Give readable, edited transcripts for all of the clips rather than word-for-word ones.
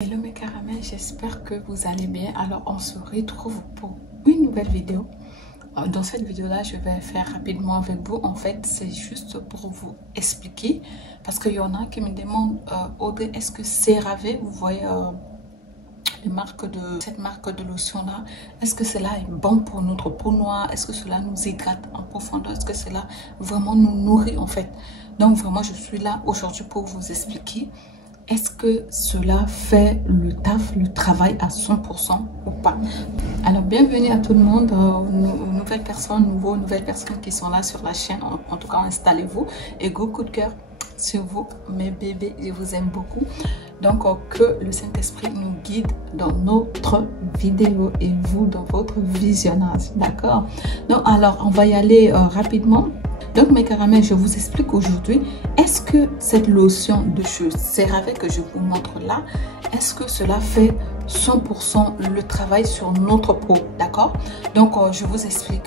Hello mes caramels, j'espère que vous allez bien. Alors on se retrouve pour une nouvelle vidéo. Dans cette vidéo-là, je vais faire rapidement avec vous. En fait, c'est juste pour vous expliquer. Parce qu'il y en a qui me demandent, Audrey, est-ce que CeraVe, vous voyez cette marque de lotion-là, est-ce que cela est bon pour notre peau noire? Est-ce que cela nous hydrate en profondeur? Est-ce que cela vraiment nous nourrit en fait? Donc vraiment, je suis là aujourd'hui pour vous expliquer. Est-ce que cela fait le taf, le travail à 100% ou pas? Alors, bienvenue à tout le monde, nouvelles personnes qui sont là sur la chaîne. En tout cas, installez-vous et gros coup de cœur sur vous, mes bébés. Je vous aime beaucoup. Donc, que le Saint-Esprit nous guide dans notre vidéo et vous dans votre visionnage. D'accord? Donc, alors, on va y aller rapidement. Donc mes caramels, je vous explique aujourd'hui, est-ce que cette lotion de cheveux CeraVe que je vous montre là, est-ce que cela fait 100% le travail sur notre peau, d'accord? Donc je vous explique.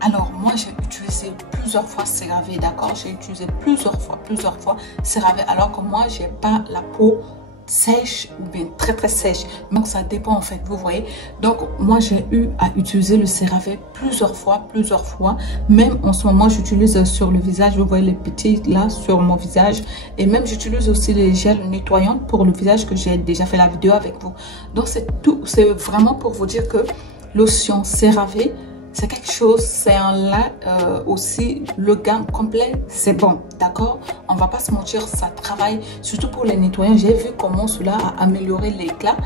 Alors moi j'ai utilisé plusieurs fois CeraVe, d'accord? J'ai utilisé plusieurs fois CeraVe, alors que moi j'ai pas la peau sèche ou bien très sèche, donc ça dépend en fait, vous voyez. Donc moi j'ai eu à utiliser le CeraVe plusieurs fois, même en ce moment j'utilise sur le visage, vous voyez les petits là sur mon visage, et même j'utilise aussi les gels nettoyants pour le visage que j'ai déjà fait la vidéo avec vous. Donc c'est tout, c'est vraiment pour vous dire que lotion CeraVe, c'est quelque chose, c'est un là aussi, le gamme complet, c'est bon, d'accord? On va pas se mentir, ça travaille, surtout pour les nettoyants. J'ai vu comment cela a amélioré l'éclat,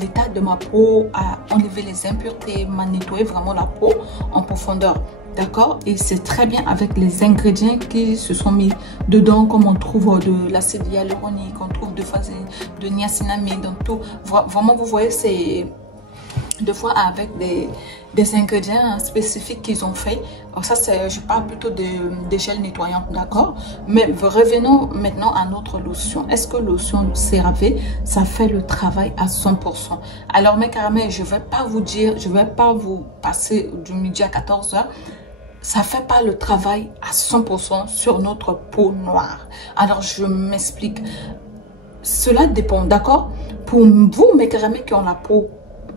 l'état de ma peau, a enlevé les impuretés, m'a nettoyé vraiment la peau en profondeur. D'accord? Et c'est très bien avec les ingrédients qui se sont mis dedans, comme on trouve de l'acide hyaluronique, on trouve de niacinamide, donc tout. Vraiment, vous voyez, c'est... Deux fois avec des ingrédients spécifiques qu'ils ont fait. Alors ça, je parle plutôt de gel nettoyant, d'accord? Mais revenons maintenant à notre lotion. Est-ce que lotion CeraVe, ça fait le travail à 100%? Alors mes caramels, je vais pas vous dire, je vais pas vous passer du midi à 14 h. Ça fait pas le travail à 100% sur notre peau noire. Alors je m'explique. Cela dépend, d'accord? Pour vous, mes caramels qui ont la peau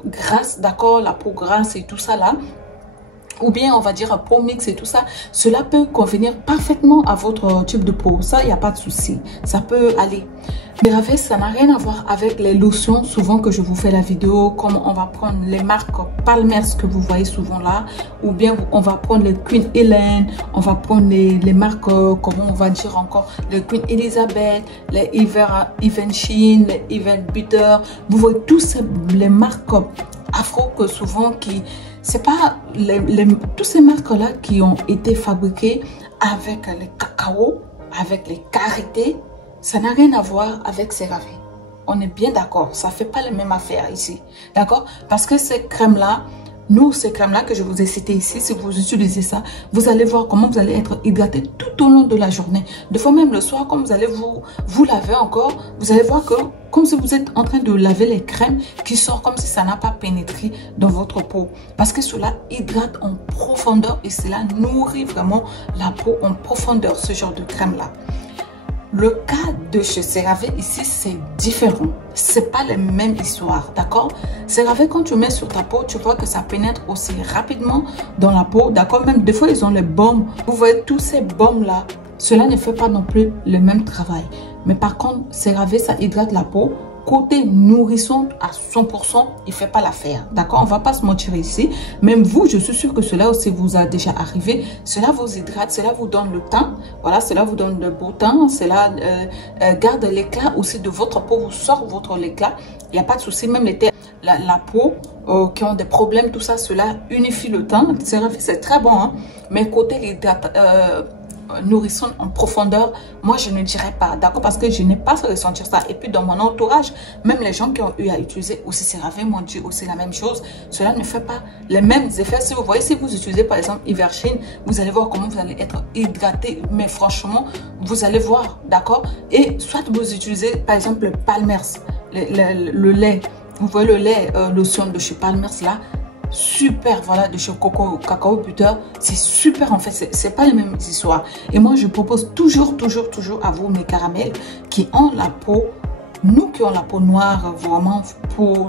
grasse, d'accord, la peau grasse et tout ça là, ou bien on va dire peau mixte et tout ça, cela peut convenir parfaitement à votre type de peau. Ça, il n'y a pas de souci, ça peut aller. Mais avec ça n'a rien à voir avec les lotions souvent que je vous fais la vidéo, comme on va prendre les marques Palmer's que vous voyez souvent là, ou bien on va prendre les Queen Hélène, on va prendre les marques, comment on va dire encore, les Queen Elizabeth, les Givenchy, les Even Butter. Vous voyez tous les marques afro que souvent qui... C'est pas toutes ces marques-là qui ont été fabriquées avec les cacao, avec les karités, ça n'a rien à voir avec CeraVe. On est bien d'accord, ça fait pas les mêmes affaires ici, d'accord? Parce que ces crèmes-là, ces crèmes-là que je vous ai citées ici, si vous utilisez ça, vous allez voir comment vous allez être hydraté tout au long de la journée. Des fois même le soir, comme vous allez vous laver encore, vous allez voir que comme si vous êtes en train de laver les crèmes qui sortent comme si ça n'a pas pénétré dans votre peau. Parce que cela hydrate en profondeur et cela nourrit vraiment la peau en profondeur, ce genre de crème-là. Le cas de chez CeraVe ici, c'est différent. C'est pas les mêmes histoires, d'accord? CeraVe, quand tu mets sur ta peau, tu vois que ça pénètre aussi rapidement dans la peau, d'accord? Même des fois, ils ont les baumes. Vous voyez, tous ces baumes-là, cela ne fait pas non plus le même travail. Mais par contre, CeraVe, ça hydrate la peau. Côté nourrisson à 100%, il ne fait pas l'affaire. D'accord? On ne va pas se mentir ici. Même vous, je suis sûre que cela aussi vous a déjà arrivé. Cela vous hydrate, cela vous donne le teint. Voilà, cela vous donne le beau teint. Cela garde l'éclat aussi de votre peau. Vous sort votre éclat. Il n'y a pas de souci. Même la peau qui ont des problèmes, tout ça, cela unifie le teint. C'est très bon. Hein? Mais côté nourrisson en profondeur, moi je ne dirais pas, d'accord, parce que je n'ai pas ressenti ça. Et puis dans mon entourage, même les gens qui ont eu à utiliser aussi CeraVe m'ont dit aussi la même chose. Cela ne fait pas les mêmes effets. Si vous voyez, si vous utilisez par exemple Givenchy, vous allez voir comment vous allez être hydraté, mais franchement vous allez voir, d'accord. Et soit vous utilisez par exemple le Palmer's, le lait, vous voyez le lait lotion de chez Palmer's là, super, voilà, de chez Cacao Butter, c'est super en fait, c'est pas les mêmes histoires. Et moi je propose toujours à vous mes caramels qui ont la peau nous qui avons la peau noire, vraiment peau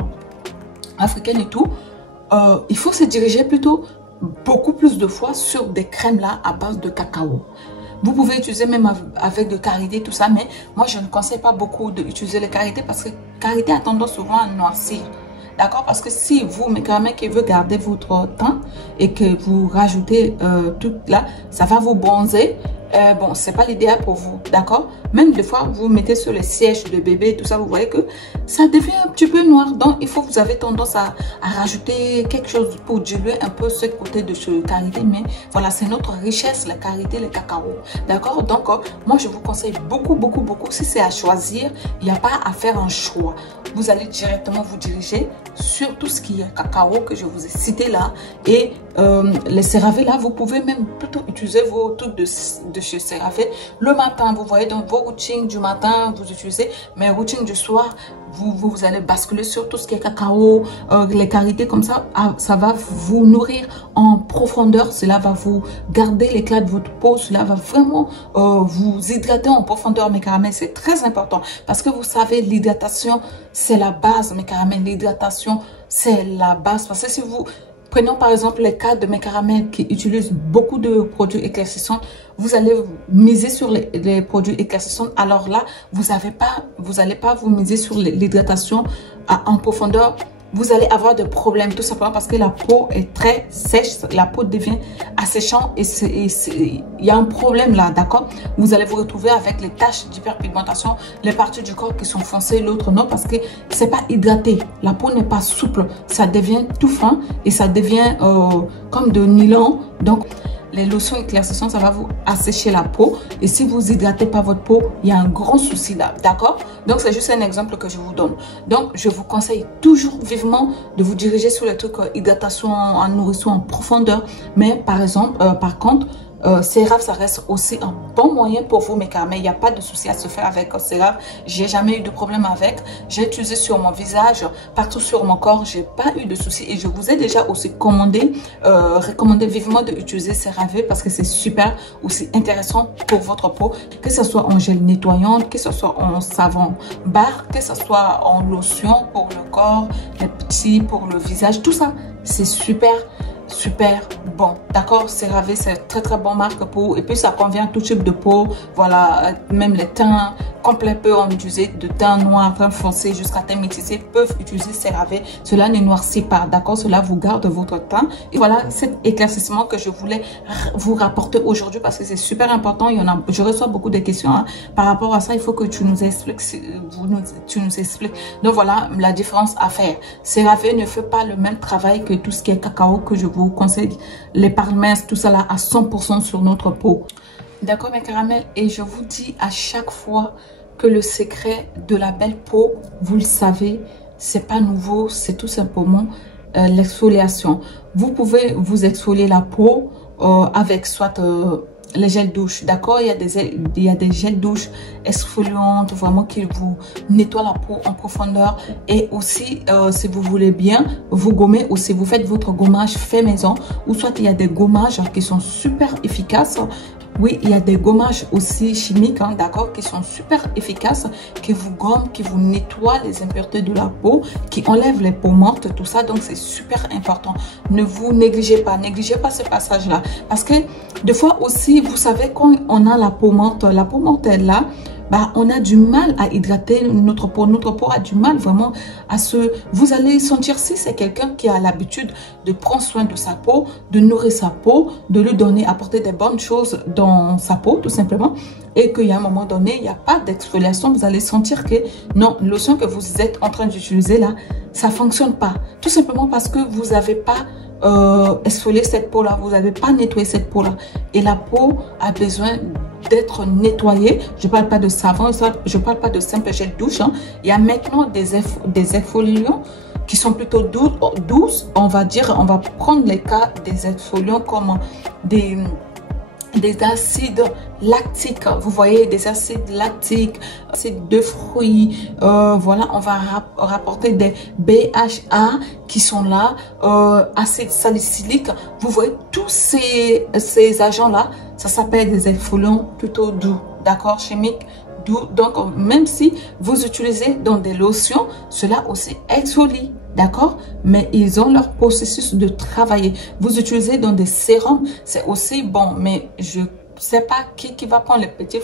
africaine et tout, il faut se diriger plutôt beaucoup plus de fois sur des crèmes là à base de cacao. Vous pouvez utiliser même avec de karité, tout ça, mais moi je ne conseille pas beaucoup d'utiliser les karités parce que karité a tendance souvent à noircir. D'accord? Parce que si vous, mes caramels, qui veut garder votre teint et que vous rajoutez tout là, ça va vous bronzer. Bon, c'est pas l'idéal pour vous, d'accord? Même des fois, vous mettez sur les sièges de bébé, tout ça, vous voyez que ça devient un petit peu noir. Donc, il faut, vous avez tendance à rajouter quelque chose pour diluer un peu ce côté de ce karité. Mais voilà, c'est notre richesse, la karité, le cacao, d'accord? Donc, moi, je vous conseille beaucoup, beaucoup, beaucoup. Si c'est à choisir, il n'y a pas à faire un choix. Vous allez directement vous diriger sur tout ce qui est cacao que je vous ai cité là. Et les CeraVe là, vous pouvez même plutôt utiliser vos trucs de chez CeraVe le matin. Vous voyez, donc vos routines du matin, vous utilisez, mais routines du soir, vous allez basculer sur tout ce qui est cacao, les karités comme ça. Ça va vous nourrir en profondeur. Cela va vous garder l'éclat de votre peau. Cela va vraiment vous hydrater en profondeur, mes caramels. C'est très important parce que vous savez, l'hydratation, c'est la base, mes caramels. L'hydratation, c'est la base. Parce que si vous... Prenons par exemple les cas de mes caramels qui utilisent beaucoup de produits éclaircissants. Vous allez miser sur les produits éclaircissants. Alors là, vous n'allez pas vous miser sur l'hydratation en profondeur. Vous allez avoir des problèmes tout simplement parce que la peau est très sèche. La peau devient asséchante et il y a un problème là, d'accord? Vous allez vous retrouver avec les taches d'hyperpigmentation, les parties du corps qui sont foncées, l'autre non parce que c'est pas hydraté. La peau n'est pas souple, ça devient tout fin et ça devient comme de nylon. Donc, les lotions éclaircissantes, ça va vous assécher la peau. Et si vous hydratez pas votre peau, il y a un grand souci là, d'accord? Donc, c'est juste un exemple que je vous donne. Donc, je vous conseille toujours vivement de vous diriger sur les trucs hydratation en nourrisson en profondeur. Mais par exemple, par contre, CeraVe, ça reste aussi un bon moyen pour vous, mes caramels. Il n'y a pas de souci à se faire avec CeraVe. J'ai jamais eu de problème avec. J'ai utilisé sur mon visage, partout sur mon corps. J'ai pas eu de souci. Et je vous ai déjà aussi recommandé vivement d'utiliser CeraVe parce que c'est super aussi intéressant pour votre peau. Que ce soit en gel nettoyant, que ce soit en savon barre, que ce soit en lotion pour le corps, les petits pour le visage. Tout ça, c'est super bon, d'accord? CeraVe, c'est très bon marque pour, et puis ça convient à tout type de peau. Voilà, même les teints complets peuvent utiliser, de teint noir, teint foncé jusqu'à teint métissé peuvent utiliser CeraVe. Cela ne noircit pas, d'accord? Cela vous garde votre teint. Et voilà cet éclaircissement que je voulais vous rapporter aujourd'hui parce que c'est super important. Je reçois beaucoup de questions hein. Par rapport à ça. Il faut que tu nous expliques, tu nous expliques. Donc voilà la différence à faire. CeraVe ne fait pas le même travail que tout ce qui est cacao que je vous conseille. Les parmesses, tout ça là à 100% sur notre peau. D'accord mes caramels, et je vous dis à chaque fois que le secret de la belle peau, vous le savez, c'est pas nouveau, c'est tout simplement l'exfoliation. Vous pouvez vous exfolier la peau avec soit les gels douche, d'accord? Il y a des gels douche exfoliantes vraiment qui vous nettoient la peau en profondeur. Et aussi, si vous voulez bien, vous gommez aussi, vous faites votre gommage fait maison. Ou soit il y a des gommages qui sont super efficaces. Oui, il y a des gommages aussi chimiques, hein, d'accord, qui sont super efficaces, qui vous gomment, qui vous nettoient les impuretés de la peau, qui enlèvent les peaux mortes, tout ça. Donc, c'est super important. Ne vous négligez pas ce passage-là. Parce que des fois aussi, vous savez, quand on a la peau morte est là, bah, on a du mal à hydrater notre peau. Notre peau a du mal vraiment à se... Vous allez sentir si c'est quelqu'un qui a l'habitude de prendre soin de sa peau, de nourrir sa peau, de lui donner, apporter des bonnes choses dans sa peau, tout simplement. Et qu'il y a un moment donné, il n'y a pas d'exfoliation. Vous allez sentir que non, la lotion que vous êtes en train d'utiliser là, ça ne fonctionne pas. Tout simplement parce que vous n'avez pas exfolier cette peau là, vous n'avez pas nettoyé cette peau là, et la peau a besoin d'être nettoyée. Je parle pas de savon, je parle pas de simple gel douche hein. Il y a maintenant des exfoliants qui sont plutôt douces, on va dire. On va prendre les cas des exfoliants comme des acides lactiques, vous voyez, des acides lactiques, acides de fruits, voilà, on va rapporter des BHA qui sont là, acides salicyliques, vous voyez, tous ces agents là, ça s'appelle des exfoliants plutôt doux, d'accord, chimiques, Donc, même si vous utilisez dans des lotions, cela aussi exfolie. D'accord? Mais ils ont leur processus de travailler. Vous utilisez dans des sérums, c'est aussi bon. Mais je sais pas qui va prendre les petits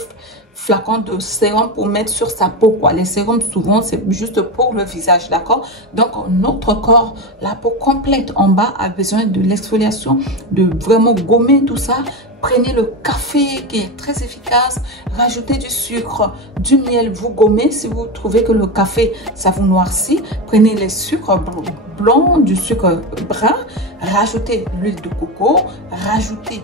flacons de sérum pour mettre sur sa peau, quoi. Les sérums, souvent, c'est juste pour le visage, d'accord? Donc, notre corps, la peau complète en bas a besoin de l'exfoliation, de vraiment gommer tout ça. Prenez le café qui est très efficace, rajoutez du sucre, du miel, vous gommez. Si vous trouvez que le café, ça vous noircit, prenez les sucres blancs, du sucre brun, rajoutez l'huile de coco, rajoutez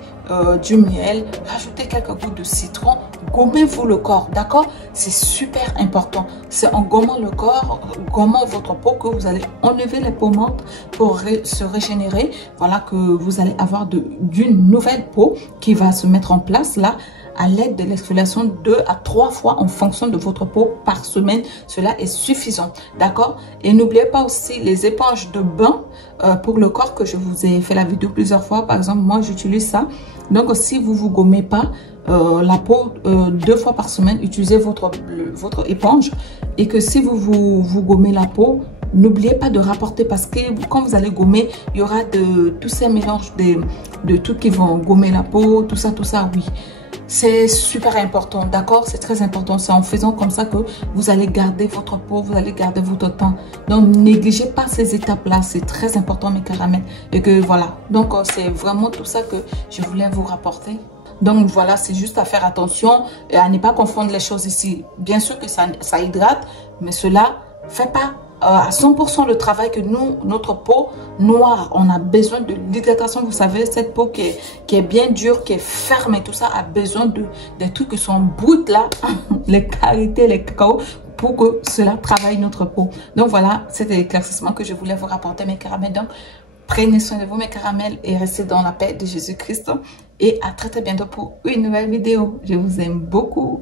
du miel, rajoutez quelques gouttes de citron, gommez-vous le corps, d'accord? C'est super important. C'est en gommant le corps, gommant votre peau que vous allez enlever les peaux mortes pour se régénérer. Voilà que vous allez avoir d'une nouvelle peau qui va se mettre en place là à l'aide de l'exfoliation 2 à 3 fois en fonction de votre peau par semaine. Cela est suffisant, d'accord? Et n'oubliez pas aussi les éponges de bain pour le corps que je vous ai fait la vidéo plusieurs fois. Par exemple, moi j'utilise ça. Donc si vous vous gommez pas la peau 2 fois par semaine, utilisez votre éponge. Et que si vous gommez la peau, n'oubliez pas de rapporter parce que quand vous allez gommer, il y aura tous ces mélanges de trucs qui vont gommer la peau, tout ça, oui. C'est super important, d'accord? C'est très important. C'est en faisant comme ça que vous allez garder votre peau, vous allez garder votre teint. Donc, ne négligez pas ces étapes-là. C'est très important, mes caramels. Et que voilà. Donc, c'est vraiment tout ça que je voulais vous rapporter. Donc, voilà, c'est juste à faire attention et à ne pas confondre les choses ici. Bien sûr que ça hydrate, mais cela ne fait pas à 100% le travail que notre peau noire, on a besoin de l'hydratation. Vous savez, cette peau qui est bien dure, qui est ferme et tout ça, a besoin des trucs qui sont bruts là, les qualités, les cacao, pour que cela travaille notre peau. Donc voilà, c'était l'éclaircissement que je voulais vous rapporter, mes caramels. Donc, prenez soin de vous, mes caramels, et restez dans la paix de Jésus-Christ. Et à très bientôt pour une nouvelle vidéo. Je vous aime beaucoup.